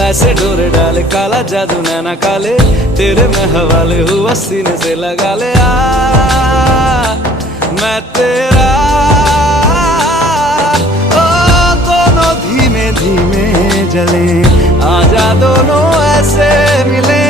ऐसे डोरे डाले काला जादू नैना काले, तेरे में हवाले हुआ सीने से लगा ले। मैं तेरा ओ दोनों धीमे धीमे जले, आजा दोनों ऐसे मिले।